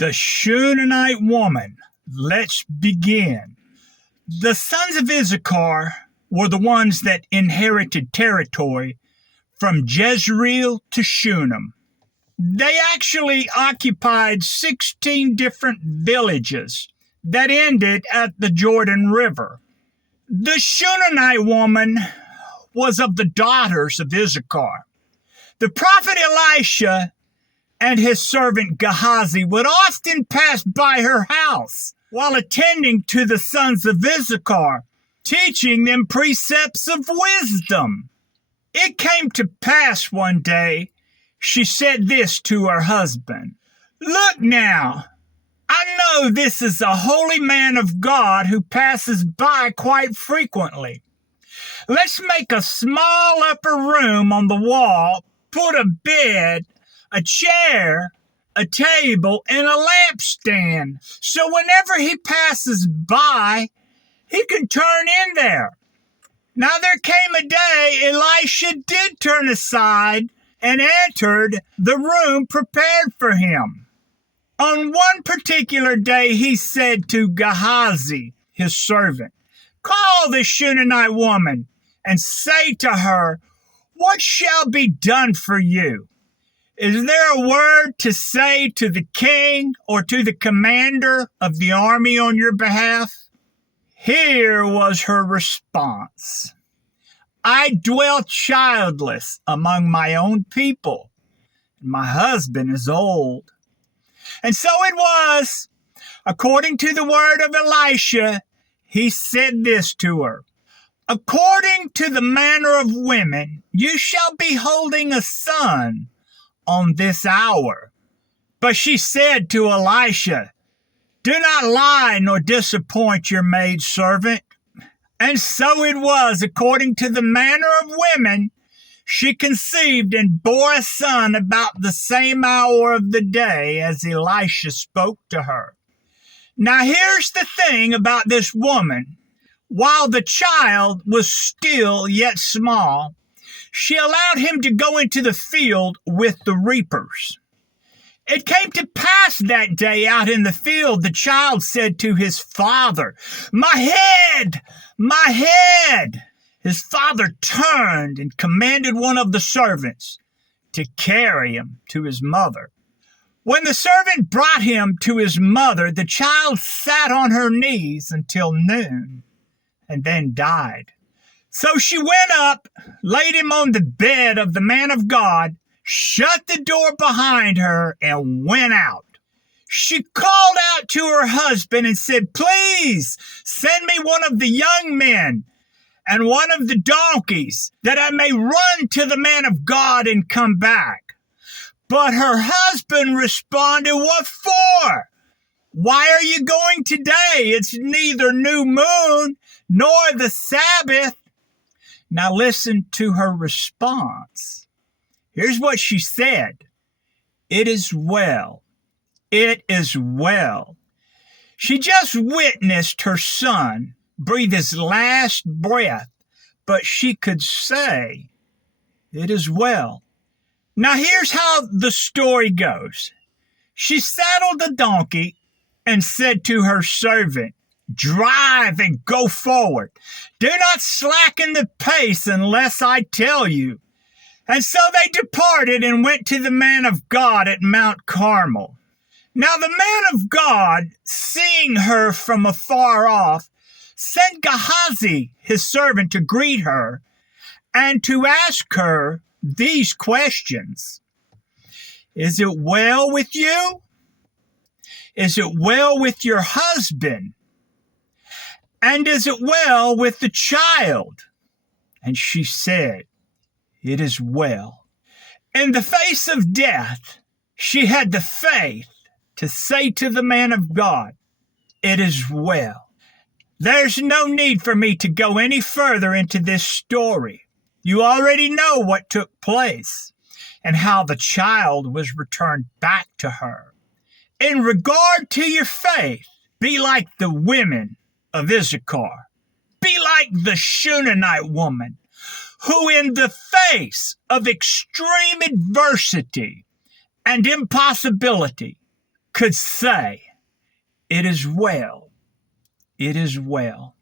The Shunammite woman. Let's begin. The sons of Issachar were the ones that inherited territory from Jezreel to Shunem. They actually occupied 16 different villages that ended at the Jordan River. The Shunammite woman was of the daughters of Issachar. The prophet Elisha and his servant Gehazi would often pass by her house while attending to the sons of Issachar, teaching them precepts of wisdom. It came to pass one day, she said this to her husband, "Look now, I know this is a holy man of God who passes by quite frequently. Let's make a small upper room on the wall, put a bed, a chair, a table, and a lampstand, so whenever he passes by, he can turn in there." Now there came a day Elisha did turn aside and entered the room prepared for him. On one particular day he said to Gehazi, his servant, "Call the Shunammite woman and say to her, 'What shall be done for you? Is there a word to say to the king or to the commander of the army on your behalf?'" Here was her response. "I dwell childless among my own people, and my husband is old." And so it was, according to the word of Elisha, he said this to her, "According to the manner of women, you shall be holding a son on this hour." But she said to Elisha, "Do not lie nor disappoint your maidservant." And so it was, according to the manner of women, she conceived and bore a son about the same hour of the day as Elisha spoke to her. Now here's the thing about this woman. While the child was still yet small, she allowed him to go into the field with the reapers. It came to pass that day out in the field, the child said to his father, "My head, my head." His father turned and commanded one of the servants to carry him to his mother. When the servant brought him to his mother, the child sat on her knees until noon and then died. So she went up, laid him on the bed of the man of God, shut the door behind her, and went out. She called out to her husband and said, "Please send me one of the young men and one of the donkeys, that I may run to the man of God and come back." But her husband responded, "What for? Why are you going today? It's neither new moon nor the Sabbath." Now listen to her response. Here's what she said. "It is well. It is well." She just witnessed her son breathe his last breath, but she could say, "It is well." Now here's how the story goes. She saddled the donkey and said to her servant, "Drive and go forward. Do not slacken the pace unless I tell you." And so they departed and went to the man of God at Mount Carmel. Now the man of God, seeing her from afar off, sent Gehazi, his servant, to greet her and to ask her these questions. "Is it well with you? Is it well with your husband? And is it well with the child?" And she said, "It is well." In the face of death, she had the faith to say to the man of God, "It is well." There's no need for me to go any further into this story. You already know what took place and how the child was returned back to her. In regard to your faith, be like the women of Issachar. Be like the Shunammite woman, who in the face of extreme adversity and impossibility could say, "It is well, it is well